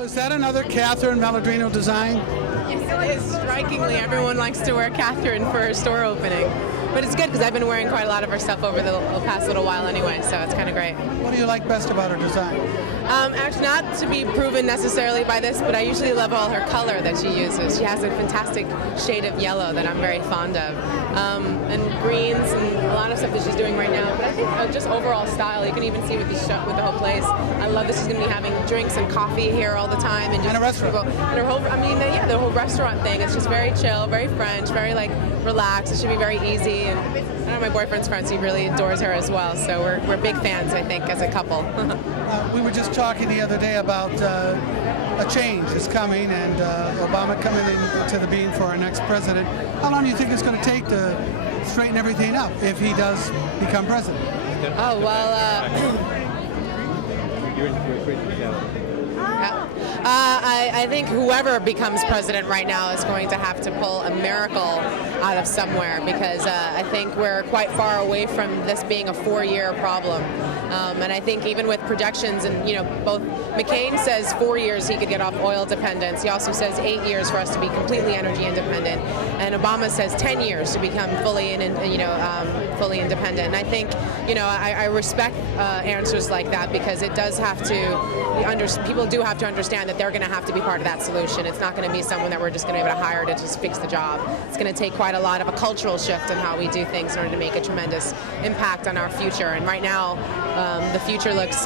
So is that another Catherine Maladrino design? It is. Strikingly, everyone likes to wear Catherine for her store opening. But it's good because I've been wearing quite a lot of her stuff over the past little while anyway, so it's kind of great. What do you like best about her design? Actually, not to be proven necessarily by this, but I usually love all her color that she uses. She has a fantastic shade of yellow that I'm very fond of. And greens and a lot of stuff that she's doing right now. But I think just overall style, you can even see with the show, with the whole place. I love that she's going to be having drinks and coffee here all the time. And, just and a restaurant. And her whole, the whole restaurant thing. It's just very chill, very French, very relaxed. It should be very easy. And I know my boyfriend's friends, he really adores her as well. So we're big fans, I think, as a couple. We were just talking the other day about a change is coming and Obama coming into the being for our next president. How long do you think it's going to take to straighten everything up if he does become president? Oh, well, I think whoever becomes president right now is going to have to pull a miracle out of somewhere because I think we're quite far away from this being a 4-year problem. And I think even with projections, and both McCain says 4 years he could get off oil dependence. He also says 8 years for us to be completely energy independent, and Obama says 10 years to become fully fully independent. And I think I respect answers like that because it does have to people do have to understand that they're going to have to be part of that solution. It's not going to be someone that we're just going to be able to hire to just fix the job. It's going to take quite a lot of a cultural shift in how we do things in order to make a tremendous impact on our future. And right now, the future looks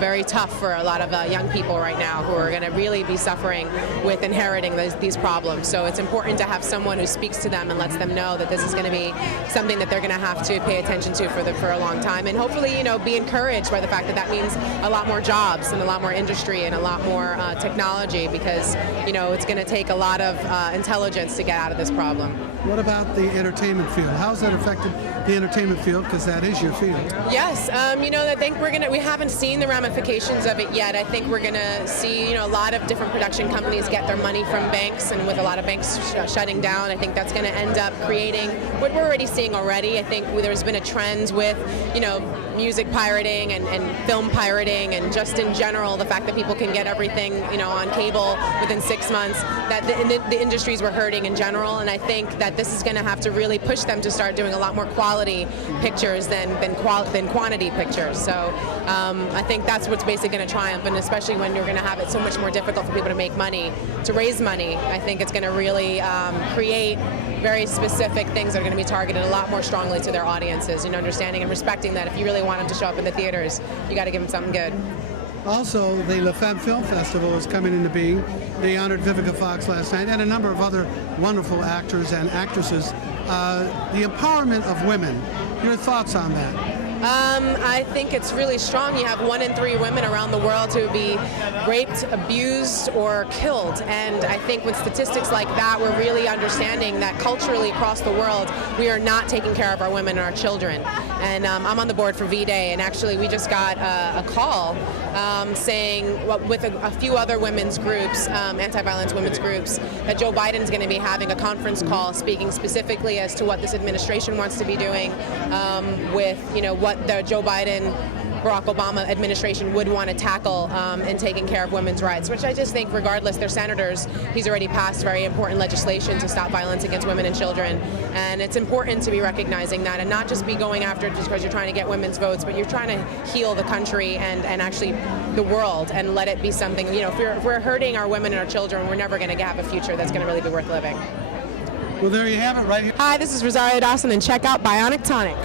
very tough for a lot of young people right now who are going to really be suffering with inheriting these problems. So it's important to have someone who speaks to them and lets them know that this is going to be something that they're going to have to pay attention to for a long time. And hopefully, be encouraged by the fact that means a lot more jobs and a lot more industry and a lot more technology because, it's going to take a lot of intelligence to get out of this problem. What about the entertainment field? How has that affected the entertainment field? Because that is your field. Yes, I think we haven't seen the ramifications of it yet. I think we're going to see, a lot of different production companies get their money from banks, and with a lot of banks shutting down, I think that's going to end up creating what we're already seeing already. I think there's been a trend with, music pirating and film pirating, and just in general, the fact that people can get everything, on cable within 6 months, that the industries were hurting in general, and I think that this is going to have to really push them to start doing a lot more quality pictures than quantity pictures. So I think that's what's basically going to triumph, and especially when you're going to have it so much more difficult for people to make money, to raise money, I think it's going to really create very specific things that are going to be targeted a lot more strongly to their audiences, understanding and respecting that if you really want them to show up in the theaters, you got to give them something good. Also, the La Femme Film Festival is coming into being. They honored Vivica Fox last night and a number of other wonderful actors and actresses. The empowerment of women, your thoughts on that? I think it's really strong. You have 1 in 3 women around the world who be raped, abused, or killed. And I think with statistics like that, we're really understanding that culturally across the world, we are not taking care of our women and our children. And I'm on the board for V-Day, and actually we just got a call saying, with a few other women's groups, anti-violence women's groups, that Joe Biden's going to be having a conference call speaking specifically as to what this administration wants to be doing with, what the Joe Biden Barack Obama administration would want to tackle in taking care of women's rights, which I just think, regardless, they're senators. He's already passed very important legislation to stop violence against women and children, and it's important to be recognizing that and not just be going after it just because you're trying to get women's votes, but you're trying to heal the country and actually the world and let it be something, if we're hurting our women and our children, we're never going to have a future that's going to really be worth living. Well, there you have it right here. Hi, this is Rosario Dawson, and check out Bionic Tonic.